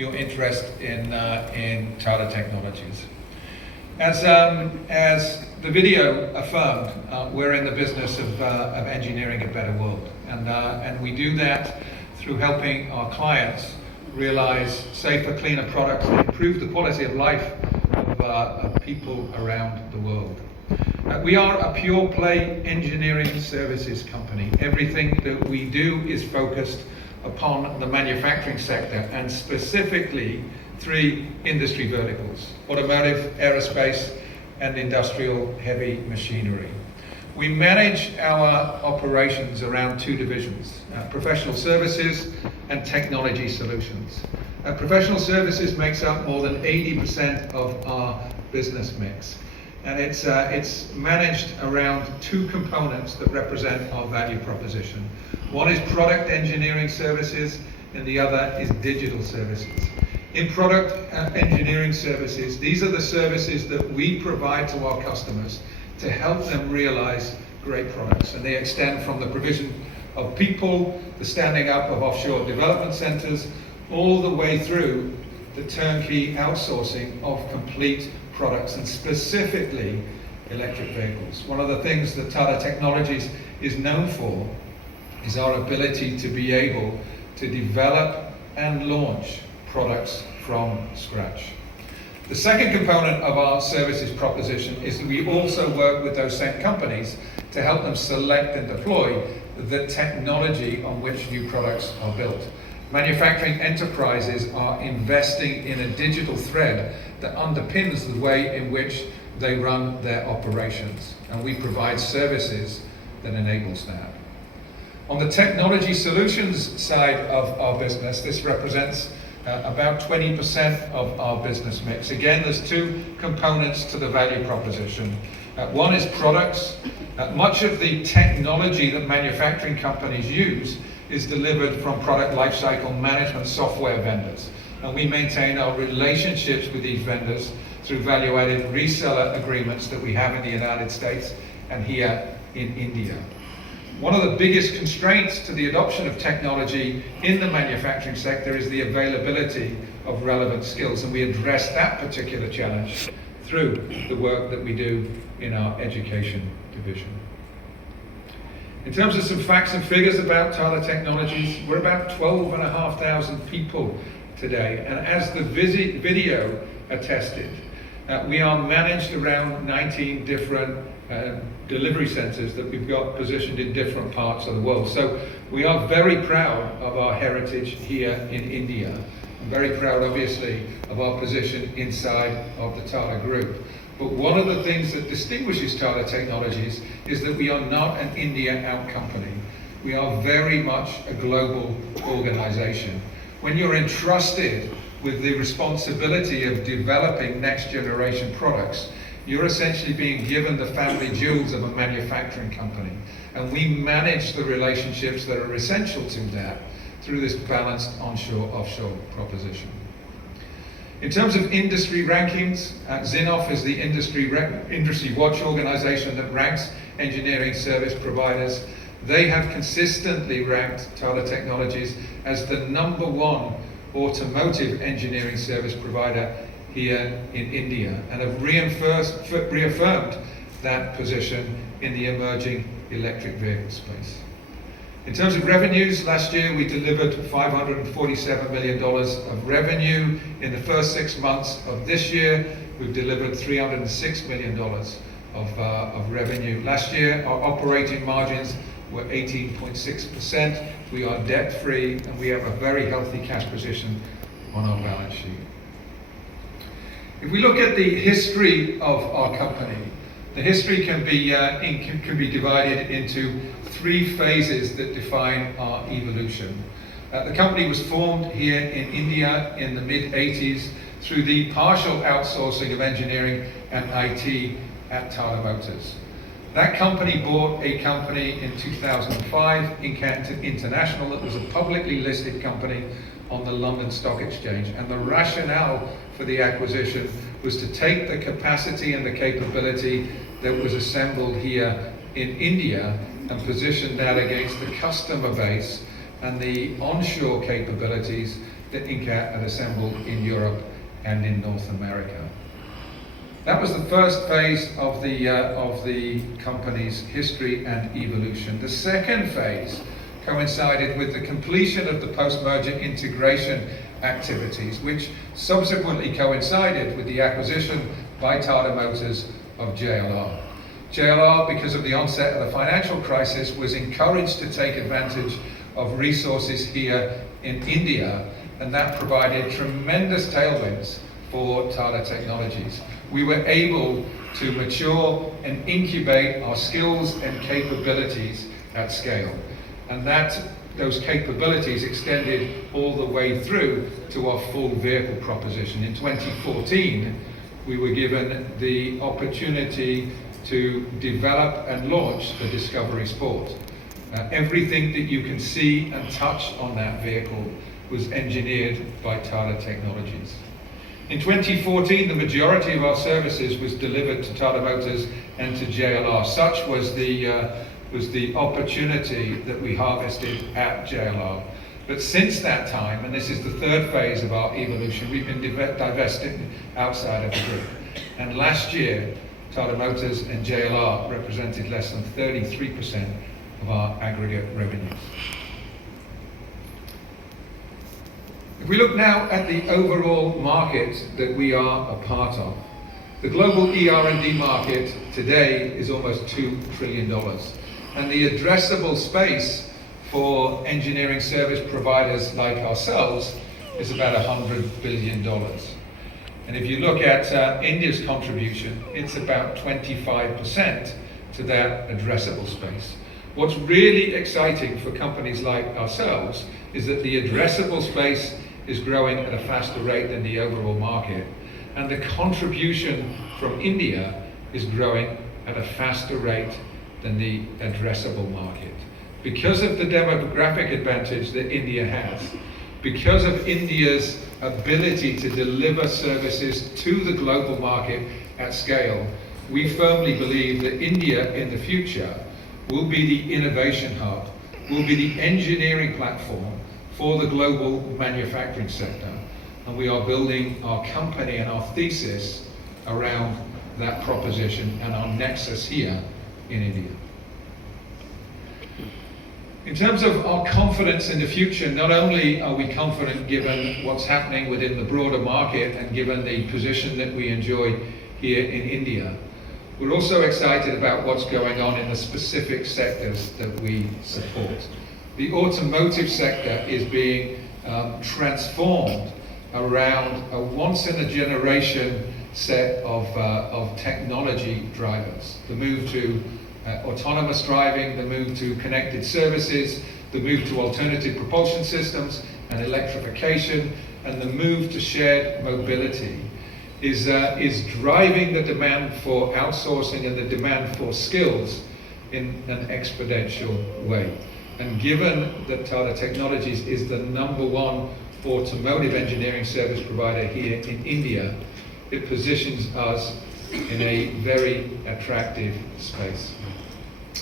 your interest in Tata Technologies. As the video affirmed, we're in the business of engineering a better world, and we do that through helping our clients realize safer, cleaner products and improve the quality of life of people around the world. We are a pure play engineering services company. Everything that we do is focused upon the manufacturing sector, and specifically 3 industry verticals: automotive, aerospace, and industrial heavy machinery. We manage our operations around 2 divisions, professional services and technology solutions. Professional services makes up more than 80% of our business mix, and it's managed around 2 components that represent our value proposition. One is product engineering services, and the other is digital services. In product engineering services, these are the services that we provide to our customers to help them realize great products, and they extend from the provision of people, the standing up of offshore development centers, all the way through the turnkey outsourcing of complete products, and specifically electric vehicles. One of the things that Tata Technologies is known for is our ability to be able to develop and launch products from scratch. The second component of our services proposition is that we also work with those same companies to help them select and deploy the technology on which new products are built. Manufacturing enterprises are investing in a digital thread that underpins the way in which they run their operations, and we provide services that enables that. On the technology solutions side of our business, this represents about 20% of our business mix. Again, there's 2 components to the value proposition. One is products. Much of the technology that manufacturing companies use is delivered from product lifecycle management software vendors, and we maintain our relationships with these vendors through value-added reseller agreements that we have in the United States and here in India. One of the biggest constraints to the adoption of technology in the manufacturing sector is the availability of relevant skills, and we address that particular challenge through the work that we do in our education division. In terms of some facts and figures about Tata Technologies, we're about 12,500 people today, and as the video attested, we are managed around 19 different delivery centers that we've got positioned in different parts of the world. So we are very proud of our heritage here in India. I'm very proud, obviously, of our position inside of the Tata Group. But one of the things that distinguishes Tata Technologies is that we are not an India-out company. We are very much a global organization. When you're entrusted with the responsibility of developing next generation products, you're essentially being given the family jewels of a manufacturing company. And we manage the relationships that are essential to that through this balanced onshore-offshore proposition. In terms of industry rankings, Zinnov is the industry watch organization that ranks engineering service providers. They have consistently ranked Tata Technologies as the #1 automotive engineering service provider here in India, and have reaffirmed that position in the emerging electric vehicle space. In terms of revenues, last year we delivered $547 million of revenue. In the first 6 months of this year, we've delivered $306 million of revenue. Last year, our operating margins were 18.6%. We are debt-free, and we have a very healthy cash position on our balance sheet. If we look at the history of our company, the history can be divided into 3 phases that define our evolution. The company was formed here in India in the mid-80s through the partial outsourcing of engineering and IT at Tata Motors. That company bought a company in 2005, Incanton International, that was a publicly listed company on the London Stock Exchange, and the rationale for the acquisition was to take the capacity and the capability that was assembled here in India and position that against the customer base and the onshore capabilities that Incat had assembled in Europe and in North America. That was the first phase of the company's history and evolution. The second phase coincided with the completion of the post-merger integration activities, which subsequently coincided with the acquisition by Tata Motors of JLR. JLR, because of the onset of the financial crisis, was encouraged to take advantage of resources here in India, and that provided tremendous tailwinds for Tata Technologies. We were able to mature and incubate our skills and capabilities at scale. And those capabilities extended all the way through to our full vehicle proposition. In 2014, we were given the opportunity to develop and launch the Discovery Sport. Everything that you can see and touch on that vehicle was engineered by Tata Technologies. In 2014, the majority of our services was delivered to Tata Motors and to JLR. Such was the opportunity that we harvested at JLR. But since that time, and this is the third phase of our evolution, we've been divesting outside of the group. And last year, Tata Motors and JLR represented less than 33% of our aggregate revenues. If we look now at the overall market that we are a part of, the global ER&D market today is almost $2 trillion. And the addressable space for engineering service providers like ourselves is about $100 billion. And if you look at India's contribution, it's about 25% to that addressable space. What's really exciting for companies like ourselves is that the addressable space is growing at a faster rate than the overall market, and the contribution from India is growing at a faster rate than the addressable market. Because of the demographic advantage that India has, because of India's ability to deliver services to the global market at scale, we firmly believe that India in the future will be the innovation hub, will be the engineering platform for the global manufacturing sector. And we are building our company and our thesis around that proposition and our nexus here in India. In terms of our confidence in the future, not only are we confident given what's happening within the broader market and given the position that we enjoy here in India, we're also excited about what's going on in the specific sectors that we support. The automotive sector is being transformed around a once-in-a-generation set of technology drivers. The move to autonomous driving, the move to connected services, the move to alternative propulsion systems and electrification, and the move to shared mobility is driving the demand for outsourcing and the demand for skills in an exponential way. And given that Tata Technologies is the #1 automotive engineering service provider here in India, it positions us in a very attractive space.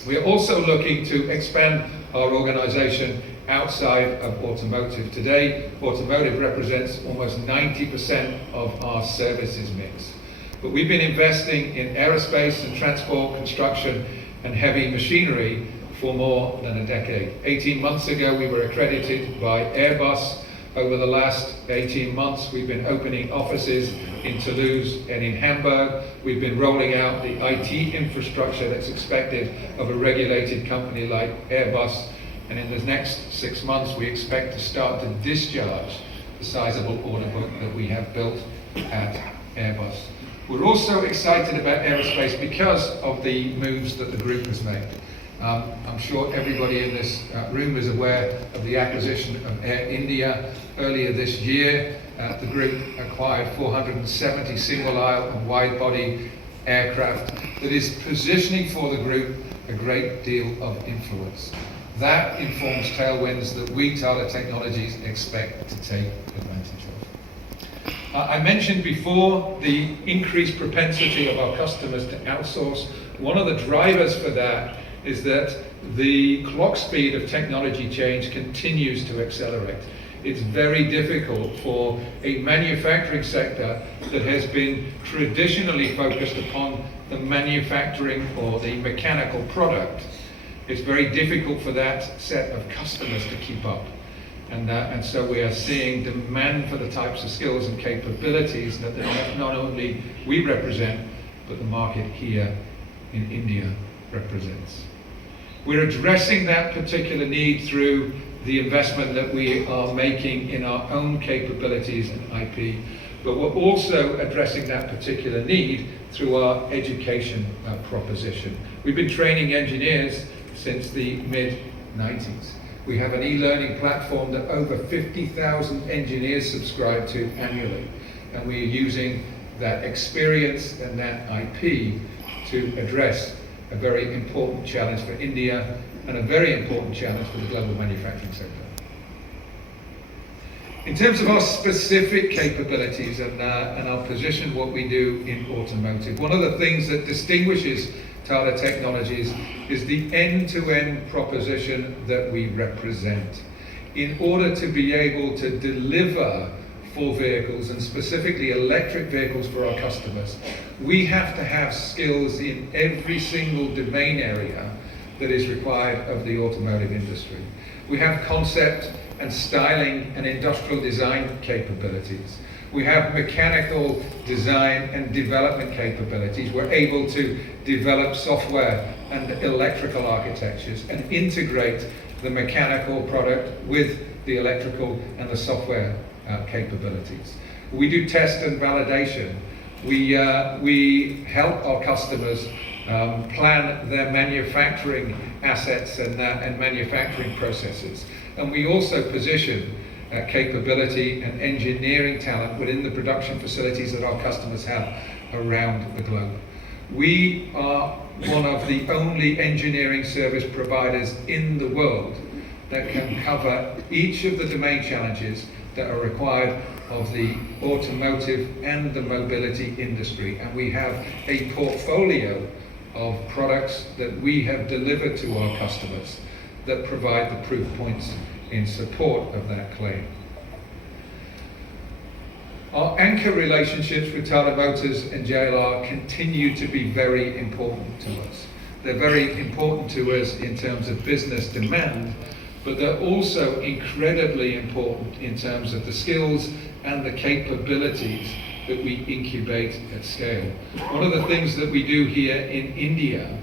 We are also looking to expand our organization outside of automotive. Today, automotive represents almost 90% of our services mix. But we've been investing in aerospace and transport, construction, and heavy machinery for more than a decade. 18 months ago, we were accredited by Airbus. Over the last 18 months, we've been opening offices in Toulouse and in Hamburg. We've been rolling out the IT infrastructure that's expected of a regulated company like Airbus. And in the next 6 months, we expect to start to discharge the sizable order book that we have built at Airbus. We're also excited about aerospace because of the moves that the group has made. I'm sure everybody in this room is aware of the acquisition of Air India. Earlier this year, the group acquired 470 single-aisle and wide-body aircraft that is positioning for the group a great deal of influence. That informs tailwinds that we, Tata Technologies, expect to take advantage of. I mentioned before the increased propensity of our customers to outsource. One of the drivers for that is that the clock speed of technology change continues to accelerate. It's very difficult for a manufacturing sector that has been traditionally focused upon the manufacturing or the mechanical product. It's very difficult for that set of customers to keep up. And so we are seeing demand for the types of skills and capabilities that not only we represent, but the market here in India represents. We're addressing that particular need through the investment that we are making in our own capabilities and IP, but we're also addressing that particular need through our education proposition. We've been training engineers since the mid-90s. We have an e-learning platform that over 50,000 engineers subscribe to annually, and we are using that experience and that IP to address a very important challenge for India and a very important challenge for the global manufacturing sector. In terms of our specific capabilities and our position, what we do in automotive, one of the things that distinguishes Tata Technologies is the end-to-end proposition that we represent. In order to be able to deliver full vehicles, and specifically electric vehicles for our customers, we have to have skills in every single domain area that is required of the automotive industry. We have concept and styling and industrial design capabilities. We have mechanical design and development capabilities. We're able to develop software and electrical architectures and integrate the mechanical product with the electrical and the software capabilities. We do test and validation. We help our customers plan their manufacturing assets and manufacturing processes. And we also position capability and engineering talent within the production facilities that our customers have around the globe. We are one of the only engineering service providers in the world that can cover each of the domain challenges that are required of the automotive and the mobility industry. And we have a portfolio of products that we have delivered to our customers that provide the proof points in support of that claim. Our anchor relationships with Tata Motors and JLR continue to be very important to us. They're very important to us in terms of business demand, but they're also incredibly important in terms of the skills and the capabilities that we incubate at scale. One of the things that we do here in India,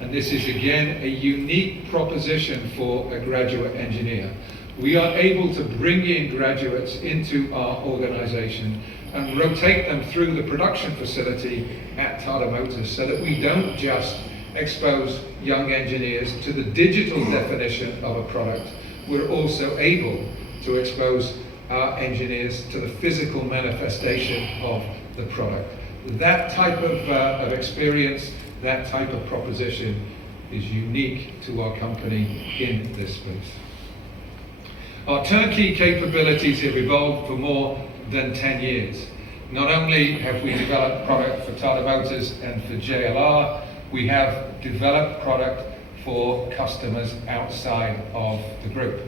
and this is again a unique proposition for a graduate engineer, we are able to bring in graduates into our organization and rotate them through the production facility at Tata Motors so that we don't just expose young engineers to the digital definition of a product. We're also able to expose our engineers to the physical manifestation of the product. That type of experience, that type of proposition is unique to our company in this space. Our turnkey capabilities have evolved for more than 10 years. Not only have we developed product for Tata Motors and for JLR, we have developed product for customers outside of the group.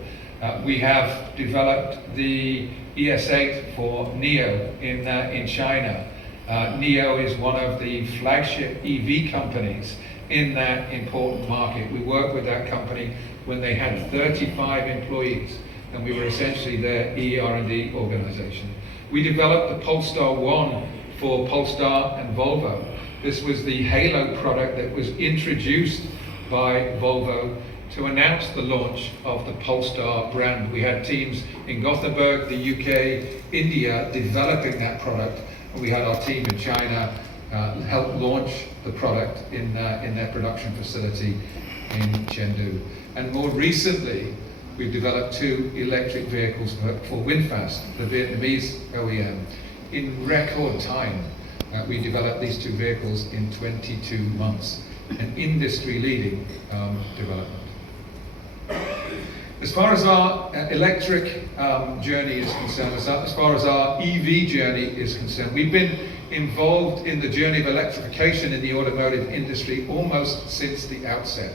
We have developed the ES8 for NIO in China. NIO is one of the flagship EV companies in that important market. We worked with that company when they had 35 employees, and we were essentially their ER&D organization. We developed the Polestar 1 for Polestar and Volvo. This was the halo product that was introduced by Volvo to announce the launch of the Polestar brand. We had teams in Gothenburg, the UK, India developing that product, and we had our team in China help launch the product in their production facility in Chengdu. And more recently, we've developed 2 electric vehicles for VinFast, the Vietnamese OEM. In record time, we developed these 2 vehicles in 22 months, an industry-leading development. As far as our electric journey is concerned, as far as our EV journey is concerned, we've been involved in the journey of electrification in the automotive industry almost since the outset.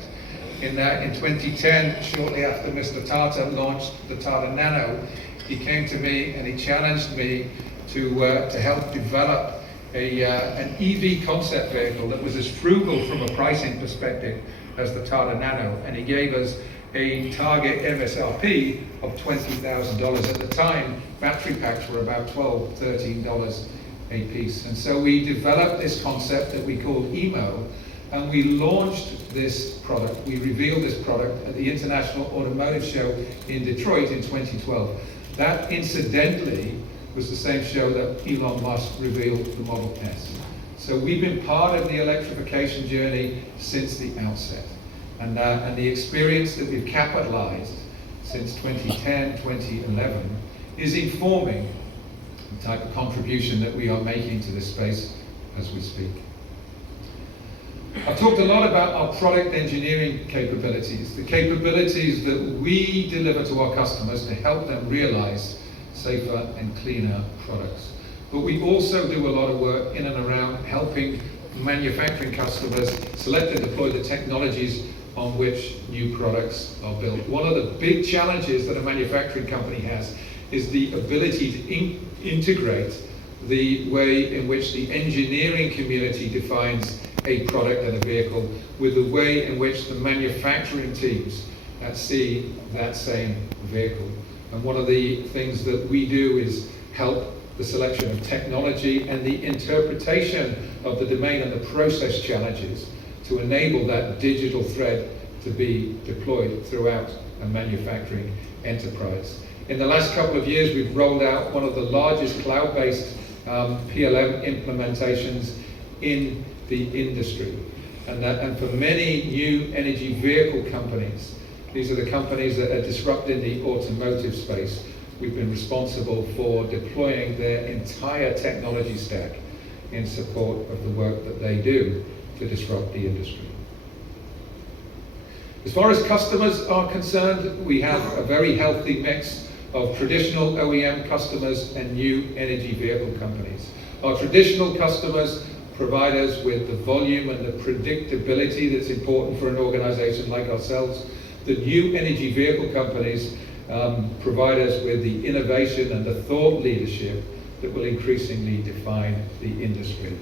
In 2010, shortly after Mr. Tata launched the Tata Nano he came to me and he challenged me to help develop an EV concept vehicle that was as frugal from a pricing perspective as the Tata Nano, and he gave us a target MSRP of $20,000. At the time, battery packs were about $12, $13 a piece. And so we developed this concept that we called EMO, and we launched this product. We revealed this product at the International Automotive Show in Detroit in 2012. That, incidentally, was the same show that Elon Musk revealed the Model S. So we've been part of the electrification journey since the outset. And the experience that we've capitalized since 2010, 2011 is informing the type of contribution that we are making to this space as we speak. I've talked a lot about our product engineering capabilities, the capabilities that we deliver to our customers to help them realize safer and cleaner products. But we also do a lot of work in and around helping manufacturing customers select and deploy the technologies on which new products are built. One of the big challenges that a manufacturing company has is the ability to integrate the way in which the engineering community defines a product and a vehicle with the way in which the manufacturing teams see that same vehicle. And one of the things that we do is help the selection of technology and the interpretation of the domain and the process challenges to enable that digital thread to be deployed throughout a manufacturing enterprise. In the last couple of years, we've rolled out one of the largest cloud-based PLM implementations in the industry. And for many new energy vehicle companies, these are the companies that are disrupting the automotive space, we've been responsible for deploying their entire technology stack in support of the work that they do to disrupt the industry. As far as customers are concerned, we have a very healthy mix of traditional OEM customers and new energy vehicle companies. Our traditional customers provide us with the volume and the predictability that's important for an organization like ourselves. The new energy vehicle companies provide us with the innovation and the thought leadership that will increasingly define the industry.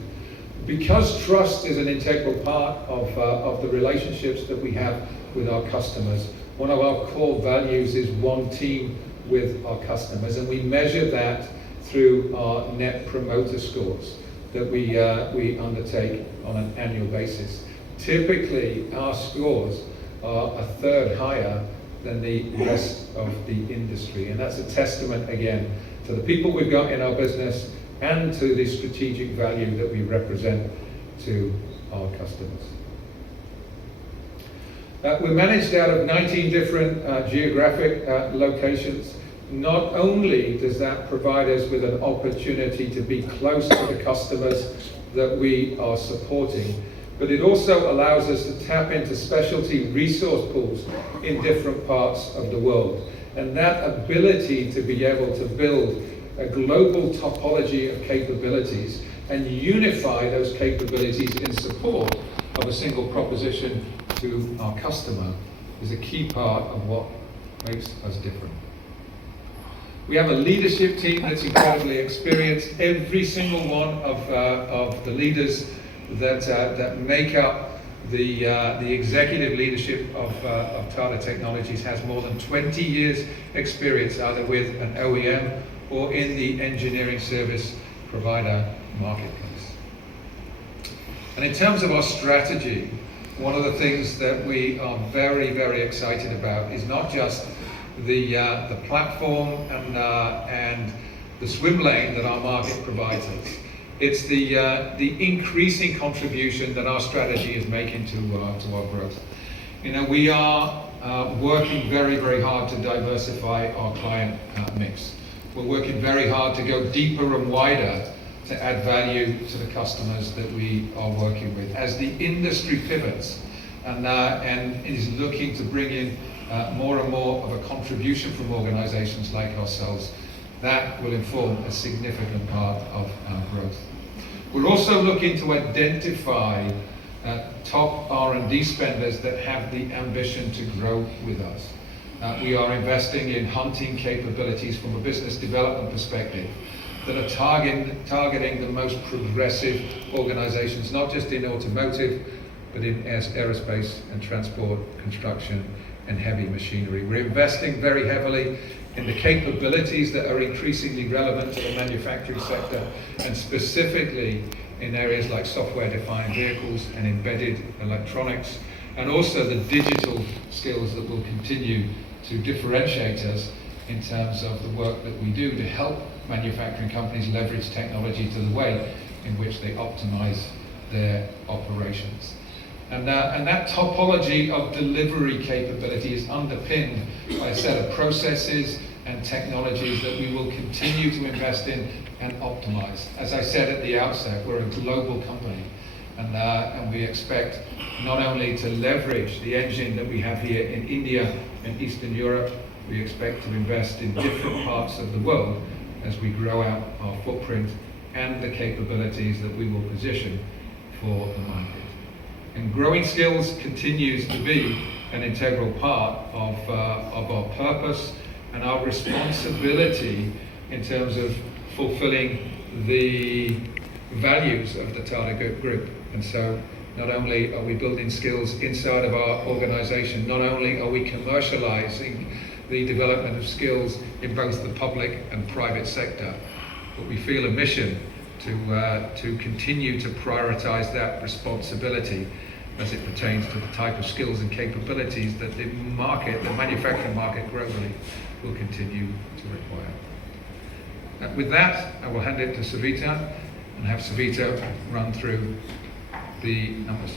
Because trust is an integral part of the relationships that we have with our customers, one of our core values is one team with our customers, and we measure that through our net promoter scores that we undertake on an annual basis. Typically, our scores are a third higher than the rest of the industry, and that's a testament, again, to the people we've got in our business and to the strategic value that we represent to our customers. We're managed out of 19 different geographic locations. Not only does that provide us with an opportunity to be close to the customers that we are supporting, but it also allows us to tap into specialty resource pools in different parts of the world. And that ability to be able to build a global topology of capabilities and unify those capabilities in support of a single proposition to our customer is a key part of what makes us different. We have a leadership team that's incredibly experienced. Every single one of the leaders that make up the executive leadership of Tata Technologies has more than 20 years experience either with an OEM or in the engineering service provider marketplace. And in terms of our strategy, one of the things that we are very, very excited about is not just the platform and the swim lane that our market provides us. It's the increasing contribution that our strategy is making to our growth. You know, we are working very, very hard to diversify our client mix. We're working very hard to go deeper and wider to add value to the customers that we are working with. As the industry pivots and is looking to bring in more and more of a contribution from organizations like ourselves, that will inform a significant part of our growth. We're also looking to identify top R&D spenders that have the ambition to grow with us. We are investing in hunting capabilities from a business development perspective that are targeting the most progressive organizations, not just in automotive, but in aerospace and transport, construction, and heavy machinery. We're investing very heavily in the capabilities that are increasingly relevant to the manufacturing sector, and specifically in areas like software-defined vehicles and embedded electronics, and also the digital skills that will continue to differentiate us in terms of the work that we do to help manufacturing companies leverage technology to the way in which they optimize their operations. And that topology of delivery capability is underpinned by a set of processes and technologies that we will continue to invest in and optimize. As I said at the outset, we're a global company, and we expect not only to leverage the engine that we have here in India and Eastern Europe, we expect to invest in different parts of the world as we grow out our footprint and the capabilities that we will position for the market. And growing skills continues to be an integral part of our purpose and our responsibility in terms of fulfilling the values of the Tata Group. And so not only are we building skills inside of our organization, not only are we commercializing the development of skills in both the public and private sector, but we feel a mission to continue to prioritize that responsibility as it pertains to the type of skills and capabilities that the market, the manufacturing market globally, will continue to require. With that, I will hand it to Savita and have Savita run through the numbers.